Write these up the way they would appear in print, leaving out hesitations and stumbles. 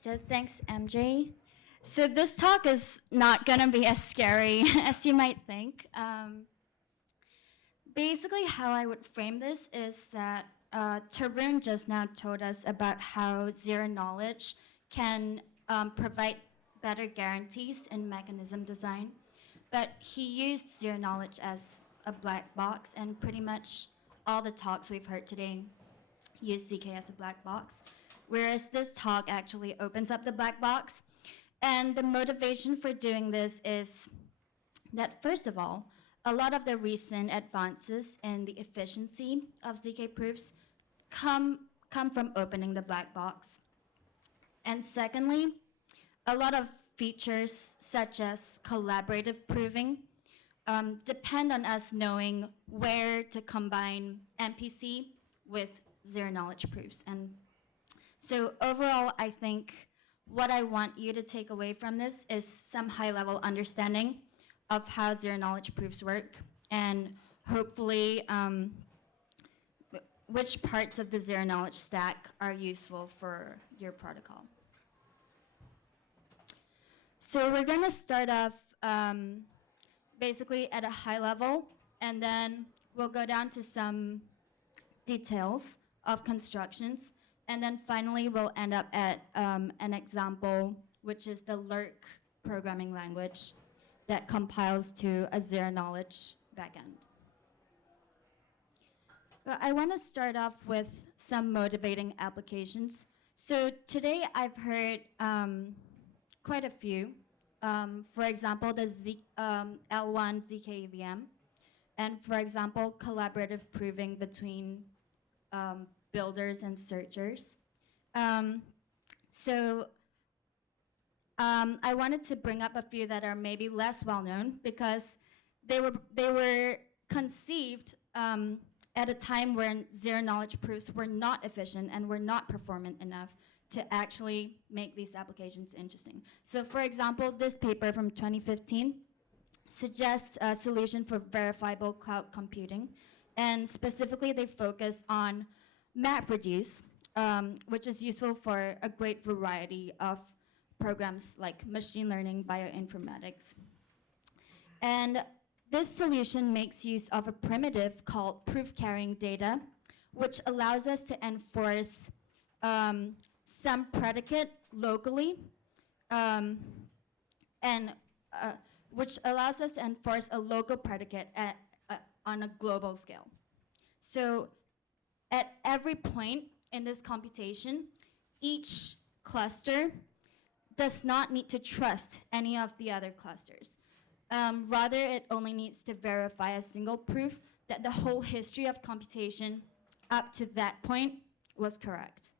So thanks, MJ. So this talk is not gonna be as scary as you might think. Basically, how I would frame this is that Tarun just now told us about how zero knowledge can provide better guarantees in mechanism design, but he used zero knowledge as a black box, and pretty much all the talks we've heard today use ZK as a black box, whereas this talk actually opens up the black box. And the motivation for doing this is that, first of all, a lot of the recent advances in the efficiency of ZK proofs come from opening the black box. And secondly, a lot of features such as collaborative proving depend on us knowing where to combine MPC with zero knowledge proofs. And so overall, I think what I want you to take away from this is some high level understanding of how zero knowledge proofs work, and hopefully which parts of the zero knowledge stack are useful for your protocol. So we're going to start off basically at a high level, and then we'll go down to some details of constructions, and then finally we'll end up at an example, which is the Lurk programming language that compiles to a zero knowledge backend. But I want to start off with some motivating applications. So today I've heard quite a few. For example, the L1 ZK VM, and for example, collaborative proving between builders and searchers. I wanted to bring up a few that are maybe less well known because they were conceived at a time when zero knowledge proofs were not efficient and were not performant enough to actually make these applications interesting. So for example, this paper from 2015 suggests a solution for verifiable cloud computing, and specifically they focus on MapReduce, which is useful for a great variety of programs like machine learning, bioinformatics. And this solution makes use of a primitive called proof carrying data, which allows us to enforce some predicate locally, which allows us to enforce a local predicate on a global scale. So at every point in this computation, each cluster does not need to trust any of the other clusters. Rather, it only needs to verify a single proof that the whole history of computation up to that point was correct.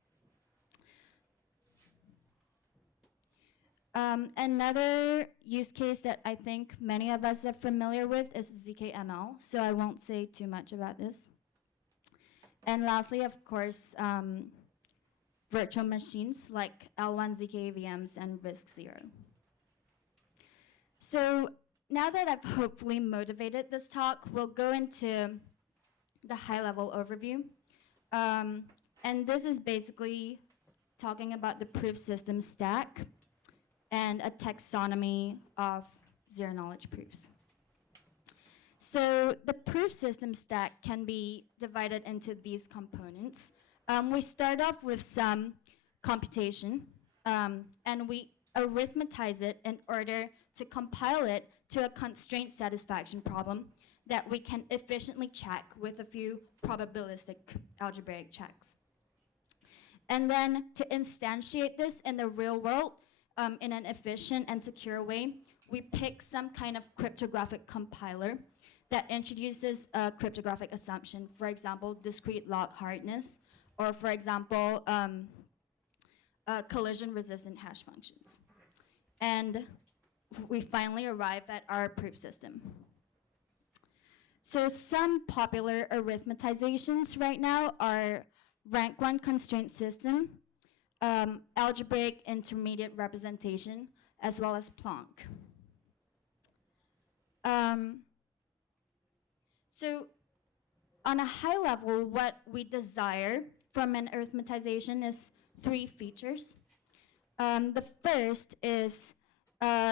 Another use case that I think many of us are familiar with is ZKML, so I won't say too much about this. And lastly, of course, virtual machines like L1 ZK VMs and RISC-0. So now that I've hopefully motivated this talk, we'll go into the high-level overview. And this is basically talking about the proof system stack and a taxonomy of zero knowledge proofs. So the proof system stack can be divided into these components. We start off with some computation, and we arithmetize it in order to compile it to a constraint satisfaction problem that we can efficiently check with a few probabilistic algebraic checks. And then to instantiate this in the real world in an efficient and secure way, we pick some kind of cryptographic compiler that introduces a cryptographic assumption, for example, discrete log hardness, or for example, collision-resistant hash functions. And we finally arrive at our proof system. So some popular arithmetizations right now are rank 1 constraint system, algebraic intermediate representation, as well as Planck. So on a high level, what we desire from an arithmetization is 3 features. The first is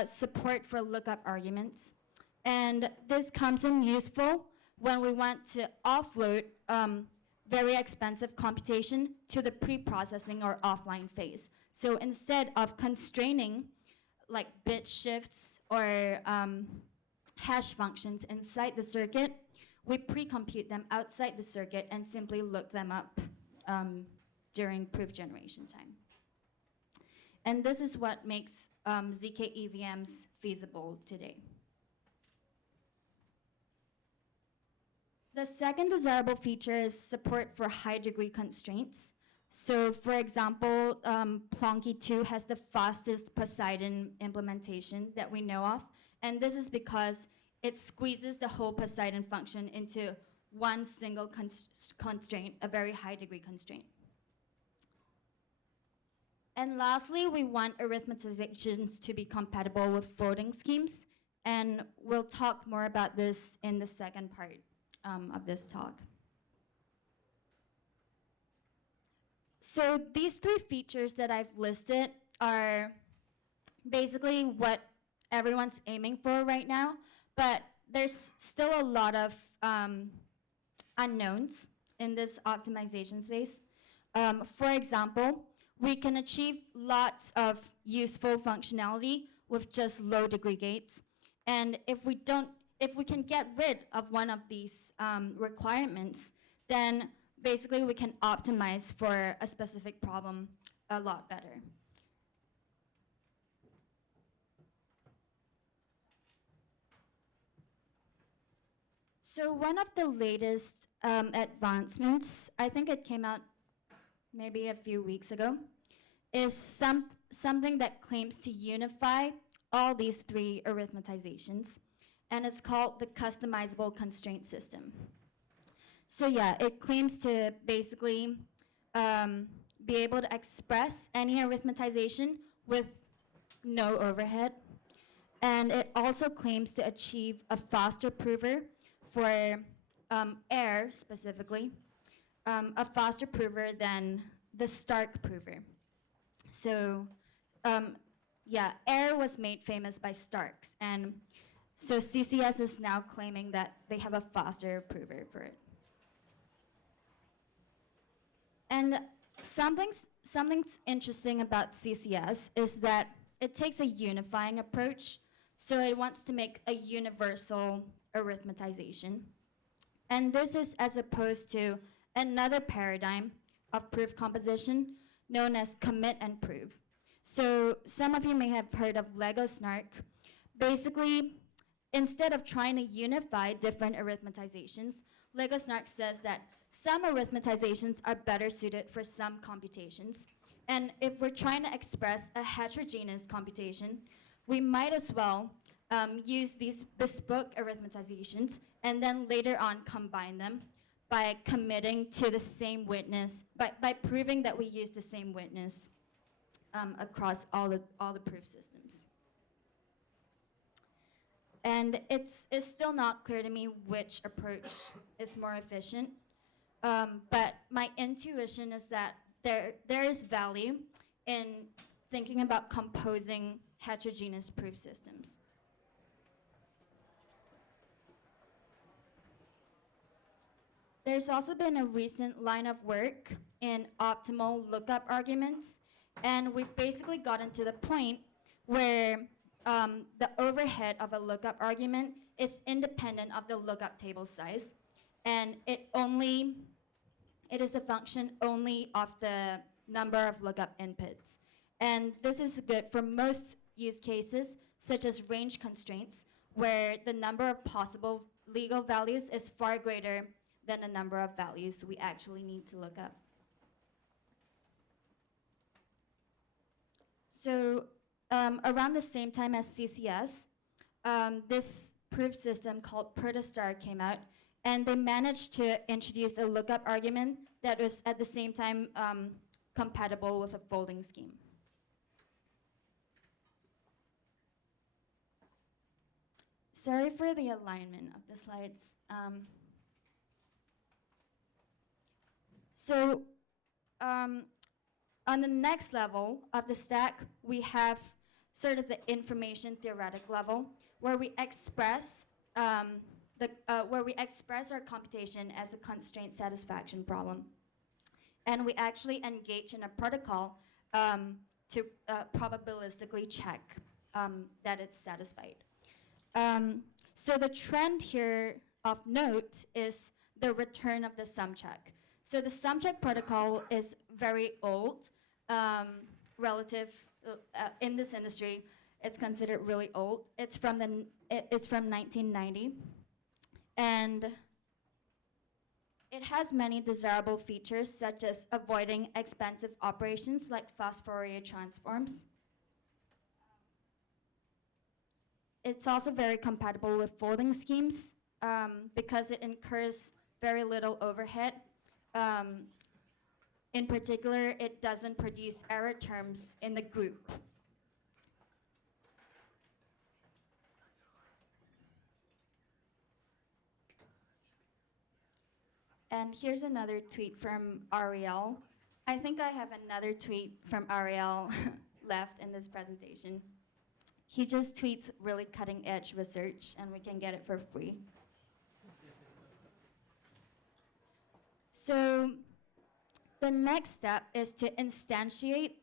support for lookup arguments. And this comes in useful when we want to offload very expensive computation to the pre-processing or offline phase. So instead of constraining like bit shifts or hash functions inside the circuit, we pre-compute them outside the circuit and simply look them up during proof generation time. And this is what makes ZK EVMs feasible today. The second desirable feature is support for high degree constraints. So for example, Plonky 2 has the fastest Poseidon implementation that we know of. And this is because it squeezes the whole Poseidon function into one single constraint, a very high degree constraint. And lastly, we want arithmetizations to be compatible with folding schemes. And we'll talk more about this in the second part of this talk. So these three features that I've listed are basically what everyone's aiming for right now, but there's still a lot of unknowns in this optimization space. For example, we can achieve lots of useful functionality with just low degree gates. And if we can get rid of one of these requirements, then basically we can optimize for a specific problem a lot better. So one of the latest advancements, I think it came out maybe a few weeks ago, is something that claims to unify all these three arithmetizations, and it's called the customizable constraint system. So yeah, it claims to basically be able to express any arithmetization with no overhead, and it also claims to achieve a faster prover for air specifically, a faster prover than the Stark prover. So yeah, air was made famous by Starks, and so CCS is now claiming that they have a faster prover for it. And something's interesting about CCS is that it takes a unifying approach, so it wants to make a universal arithmetization. And this is as opposed to another paradigm of proof composition known as commit and prove. So some of you may have heard of Lego Snark. Basically, instead of trying to unify different arithmetizations, Lego Snark says that some arithmetizations are better suited for some computations. And if we're trying to express a heterogeneous computation, we might as well use these bespoke arithmetizations and then later on combine them by committing to the same witness, by proving that we use the same witness across all the proof systems. And it's still not clear to me which approach is more efficient, but my intuition is that there is value in thinking about composing heterogeneous proof systems. There's also been a recent line of work in optimal lookup arguments, and we've basically gotten to the point where the overhead of a lookup argument is independent of the lookup table size, and it is a function only of the number of lookup inputs. And this is good for most use cases, such as range constraints, where the number of possible legal values is far greater than the number of values we actually need to look up. So around the same time as CCS, this proof system called Protostar came out, and they managed to introduce a lookup argument that was at the same time compatible with a folding scheme. Sorry for the alignment of the slides. So On the next level of the stack, we have sort of the information theoretic level, where we express our computation as a constraint satisfaction problem, and we actually engage in a protocol to probabilistically check that it's satisfied. So the trend here of note is the return of the sum check. So the sum check protocol is very old, relative in this industry. It's considered really old. It's from 1990, and it has many desirable features, such as avoiding expensive operations like fast Fourier transforms. It's also very compatible with folding schemes because it incurs very little overhead. In particular, it doesn't produce error terms in the group. And here's another tweet from Ariel. I think I have another tweet from Ariel left in this presentation. He just tweets really cutting edge research, and we can get it for free. So the next step is to instantiate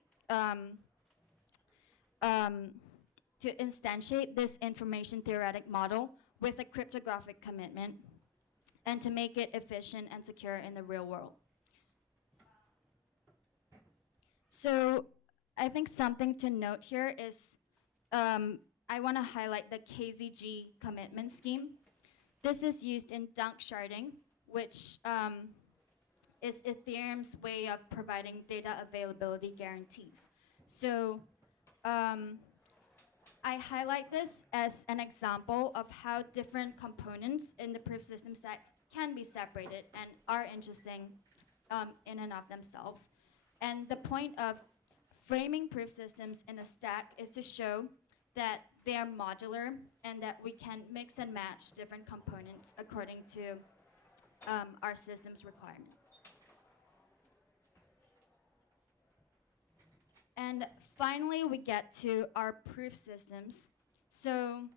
this information theoretic model with a cryptographic commitment, and to make it efficient and secure in the real world. So I think something to note here is I want to highlight the KZG commitment scheme. This is used in dunk sharding, which is Ethereum's way of providing data availability guarantees. So I highlight this as an example of how different components in the proof system stack can be separated and are interesting in and of themselves. And the point of framing proof systems in a stack is to show that they are modular and that we can mix and match different components according to our system's requirements. And finally, we get to our proof systems. So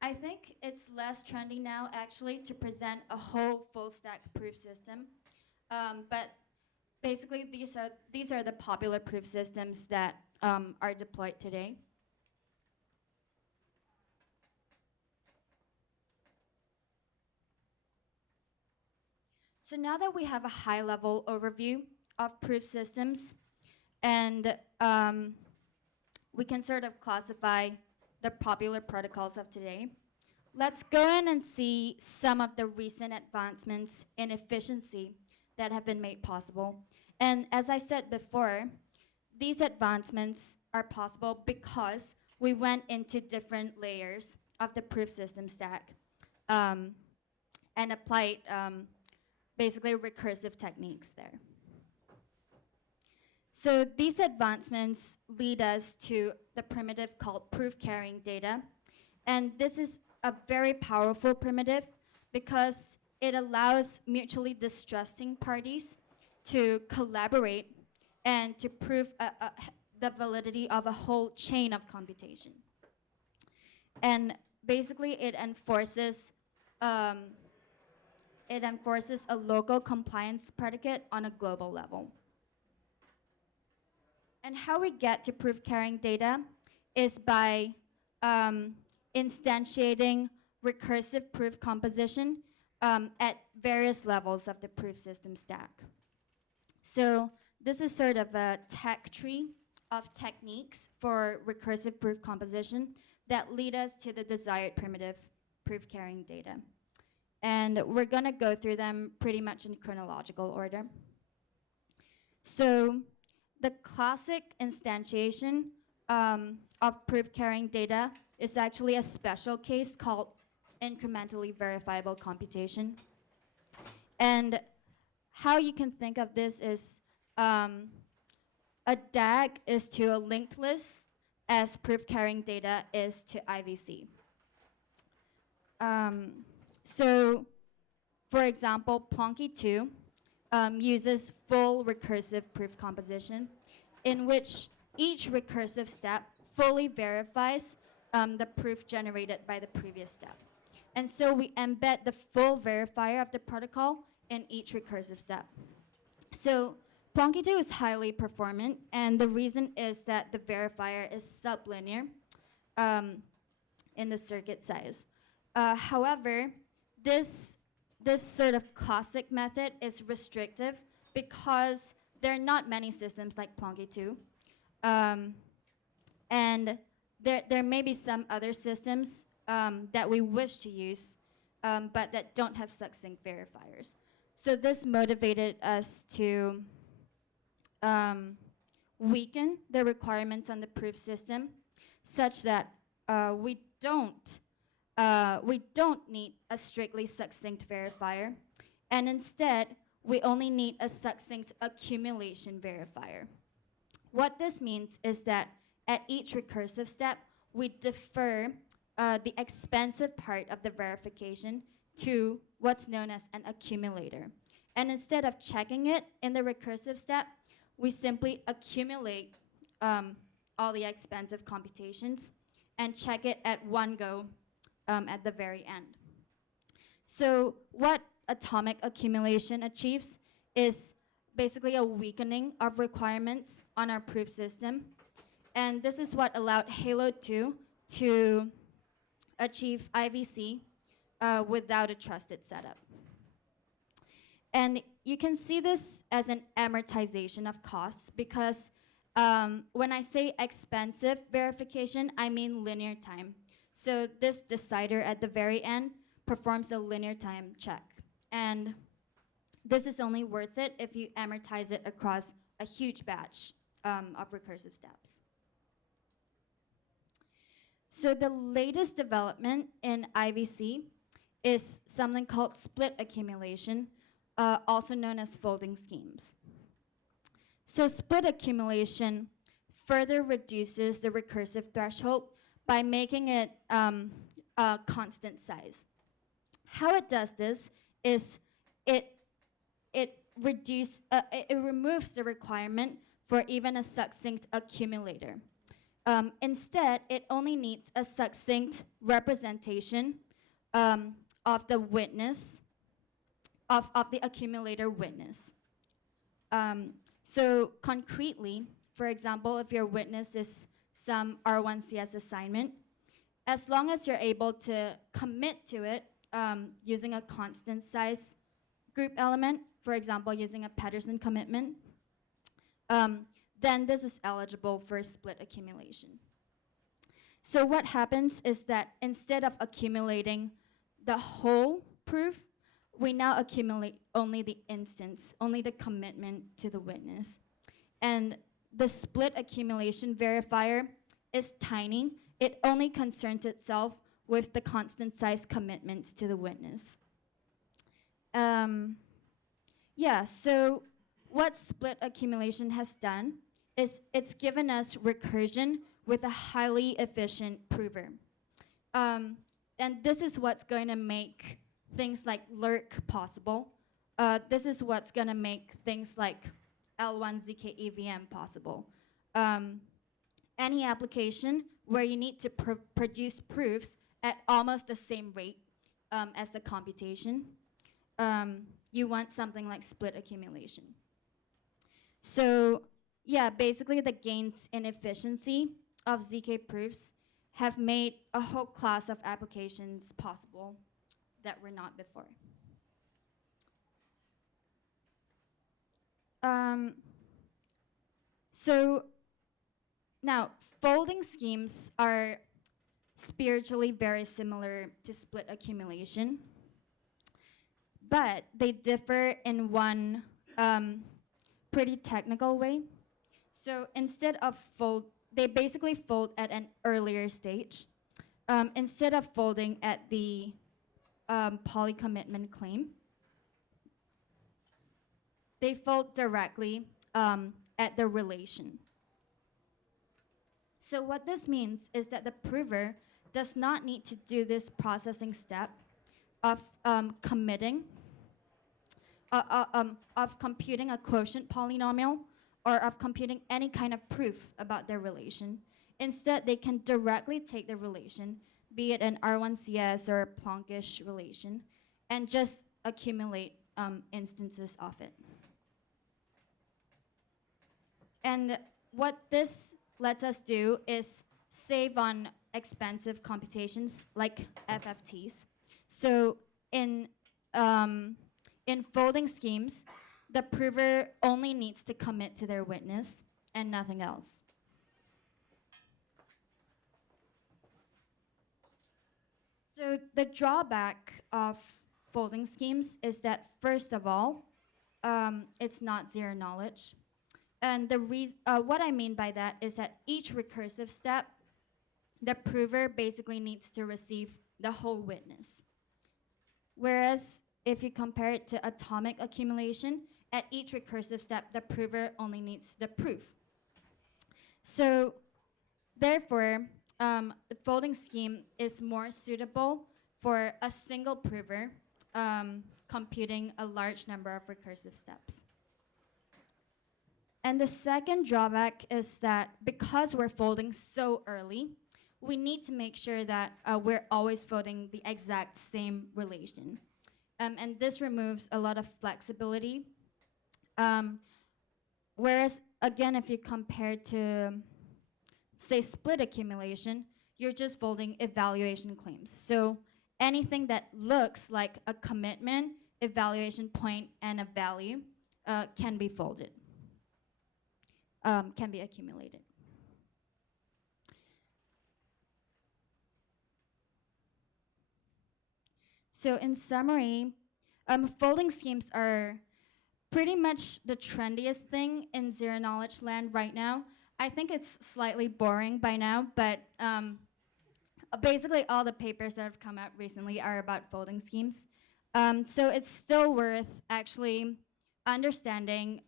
I think it's less trendy now, actually, to present a whole full stack proof system. But basically, these are the popular proof systems that are deployed today. So now that we have a high-level overview of proof systems, and we can sort of classify the popular protocols of today, let's go in and see some of the recent advancements in efficiency that have been made possible. And as I said before, these advancements are possible because we went into different layers of the proof system stack and applied basically recursive techniques there. So these advancements lead us to the primitive called proof carrying data. And this is a very powerful primitive because it allows mutually distrusting parties to collaborate and to prove the validity of a whole chain of computation. And basically it enforces a local compliance predicate on a global level. And how we get to proof carrying data is by instantiating recursive proof composition at various levels of the proof system stack. So this is sort of a tech tree of techniques for recursive proof composition that lead us to the desired primitive proof carrying data. And we're going to go through them pretty much in chronological order. So the classic instantiation of proof carrying data is actually a special case called incrementally verifiable computation. And how you can think of this is a DAG is to a linked list as proof carrying data is to IVC. So, for example, Plonky 2 uses full recursive proof composition, in which each recursive step fully verifies the proof generated by the previous step. And so we embed the full verifier of the protocol in each recursive step. So Plonky 2 is highly performant, and the reason is that the verifier is sublinear in the circuit size. However, this sort of classic method is restrictive because there are not many systems like Plonky 2. And there may be some other systems that we wish to use, but that don't have succinct verifiers. So this motivated us to weaken the requirements on the proof system such that we don't need a strictly succinct verifier, and instead we only need a succinct accumulation verifier. What this means is that at each recursive step, we defer the expensive part of the verification to what's known as an accumulator. And instead of checking it in the recursive step, we simply accumulate all the expensive computations and check it at one go at the very end. So what atomic accumulation achieves is basically a weakening of requirements on our proof system. And this is what allowed Halo 2 to achieve IVC without a trusted setup. And you can see this as an amortization of costs because when I say expensive verification, I mean linear time. So this decider at the very end performs a linear time check. And this is only worth it if you amortize it across a huge batch of recursive steps. So the latest development in IVC is something called split accumulation, also known as folding schemes. So split accumulation further reduces the recursive threshold by making it a constant size. How it does this is it removes the requirement for even a succinct accumulator. Instead, it only needs a succinct representation of the witness, of the accumulator witness. So concretely, for example, if your witness is some R1CS assignment, as long as you're able to commit to it using a constant size group element, for example, using a Pedersen commitment, then this is eligible for split accumulation. So what happens is that instead of accumulating the whole proof, we now accumulate only the instance, only the commitment to the witness. And the split accumulation verifier is tiny. It only concerns itself with the constant size commitments to the witness. So what split accumulation has done is it's given us recursion with a highly efficient prover. And this is what's going to make things like lurk possible. This is what's going to make things like L1ZK EVM possible. Any application where you need to produce proofs at almost the same rate as the computation, you want something like split accumulation. So yeah, basically the gains in efficiency of ZK proofs have made a whole class of applications possible that were not before. So now, folding schemes are spiritually very similar to split accumulation, but they differ in one pretty technical way. So instead of they basically fold at an earlier stage. Instead of folding at the polycommitment claim, they fold directly at the relation. So what this means is that the prover does not need to do this processing step of computing a quotient polynomial or of computing any kind of proof about their relation. Instead, they can directly take the relation, be it an R1CS or a Planckish relation, and just accumulate instances of it. And what this lets us do is save on expensive computations like FFTs. So in folding schemes, the prover only needs to commit to their witness and nothing else. So the drawback of folding schemes is that, first of all, it's not zero knowledge. And what I mean by that is that each recursive step, the prover basically needs to receive the whole witness. Whereas if you compare it to atomic accumulation, at each recursive step, the prover only needs the proof. So therefore, the folding scheme is more suitable for a single prover computing a large number of recursive steps. And the second drawback is that because we're folding so early, we need to make sure that we're always folding the exact same relation. And this removes a lot of flexibility. Whereas, again, if you compare to, say, split accumulation, you're just folding evaluation claims. So anything that looks like a commitment, evaluation point, and a value can be folded, can be accumulated. So in summary, folding schemes are pretty much the trendiest thing in zero knowledge land right now. I think it's slightly boring by now, but basically all the papers that have come out recently are about folding schemes. So it's still worth actually understanding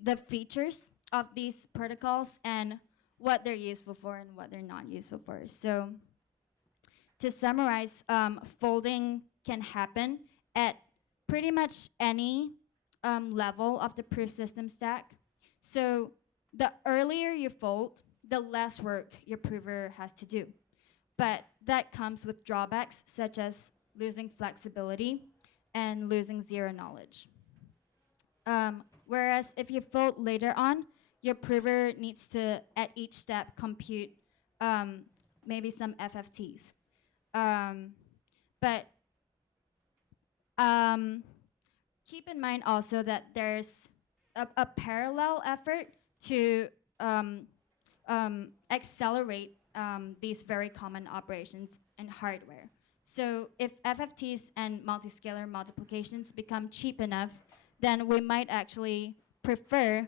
the features of these protocols and what they're useful for and what they're not useful for. So to summarize, folding can happen at pretty much any level of the proof system stack. So the earlier you fold, the less work your prover has to do. But that comes with drawbacks such as losing flexibility and losing zero knowledge. Whereas if you fold later on, your prover needs to, at each step, compute maybe some FFTs. But keep in mind also that there's a parallel effort to accelerate these very common operations in hardware. So if FFTs and multiscalar multiplications become cheap enough, then we might actually prefer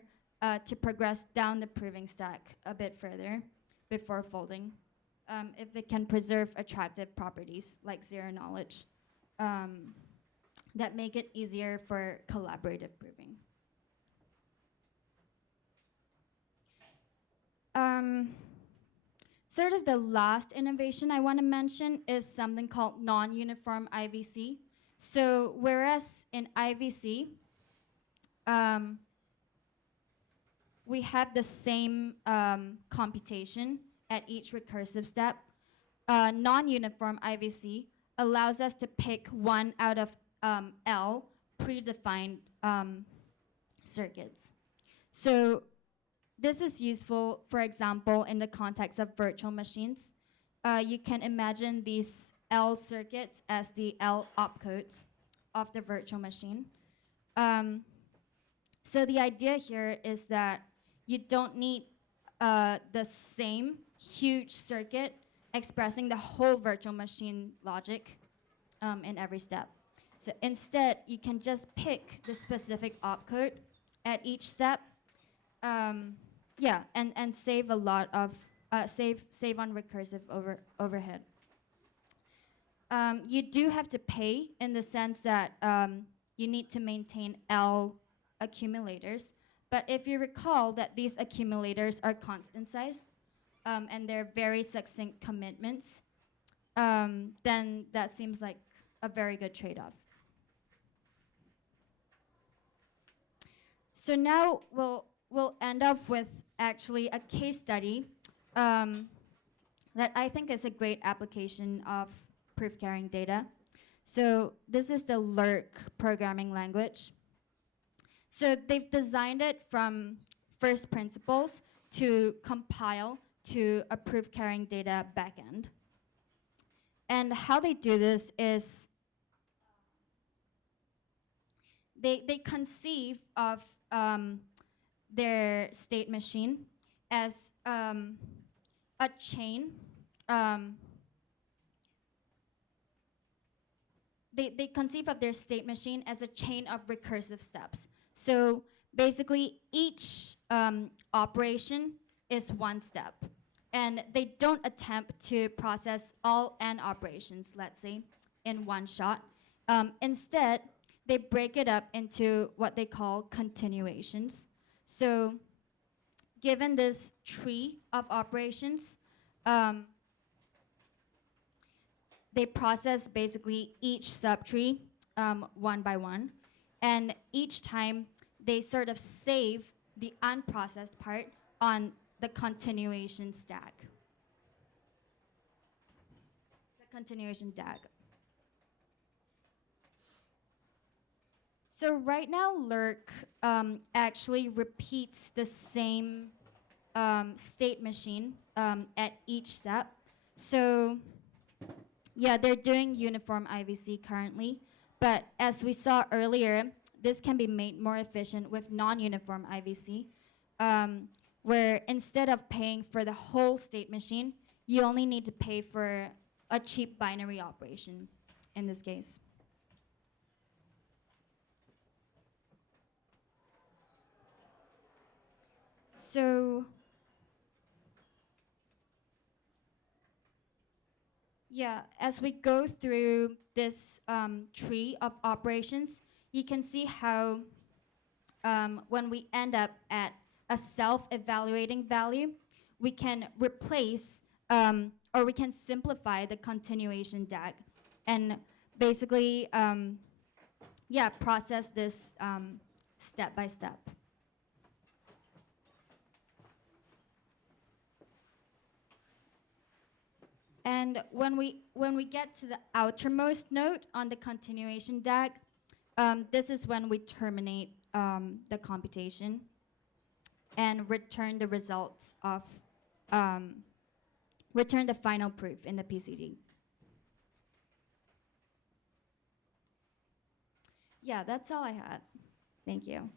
to progress down the proving stack a bit further before folding, if it can preserve attractive properties like zero knowledge that make it easier for collaborative proving. Sort of the last innovation I want to mention is something called non-uniform IVC. So whereas in IVC, we have the same computation at each recursive step, non-uniform IVC allows us to pick one out of L predefined circuits. So this is useful, for example, in the context of virtual machines. You can imagine these L circuits as the L opcodes of the virtual machine. So the idea here is that you don't need the same huge circuit expressing the whole virtual machine logic in every step. So instead, you can just pick the specific opcode at each step. And save a lot of save on recursive overhead. You do have to pay in the sense that you need to maintain L accumulators. But if you recall that these accumulators are constant size and they're very succinct commitments, then that seems like a very good trade-off. So now we'll end up with actually a case study that I think is a great application of proof carrying data. So this is the Lurk programming language. So they've designed it from first principles to compile to a proof carrying data backend. And how they do this is they conceive of their state machine as a chain. They conceive of their state machine as a chain of recursive steps. So basically, each operation is one step. And they don't attempt to process all n operations, let's say, in one shot. Instead, they break it up into what they call continuations. So given this tree of operations, they process basically each subtree one by one. And each time, they sort of save the unprocessed part on the continuation stack. The continuation DAG. So right now, Lurk actually repeats the same state machine at each step. So yeah, they're doing uniform IVC currently, but as we saw earlier, this can be made more efficient with non-uniform IVC, where instead of paying for the whole state machine, you only need to pay for a cheap binary operation in this case. So yeah, as we go through this tree of operations, you can see how when we end up at a self-evaluating value, we can replace or we can simplify the continuation DAG and basically yeah, process this step by step. And when we get to the outermost node on the continuation DAG, this is when we terminate the computation and return the results of return the final proof in the PCD. Yeah, that's all I had. Thank you.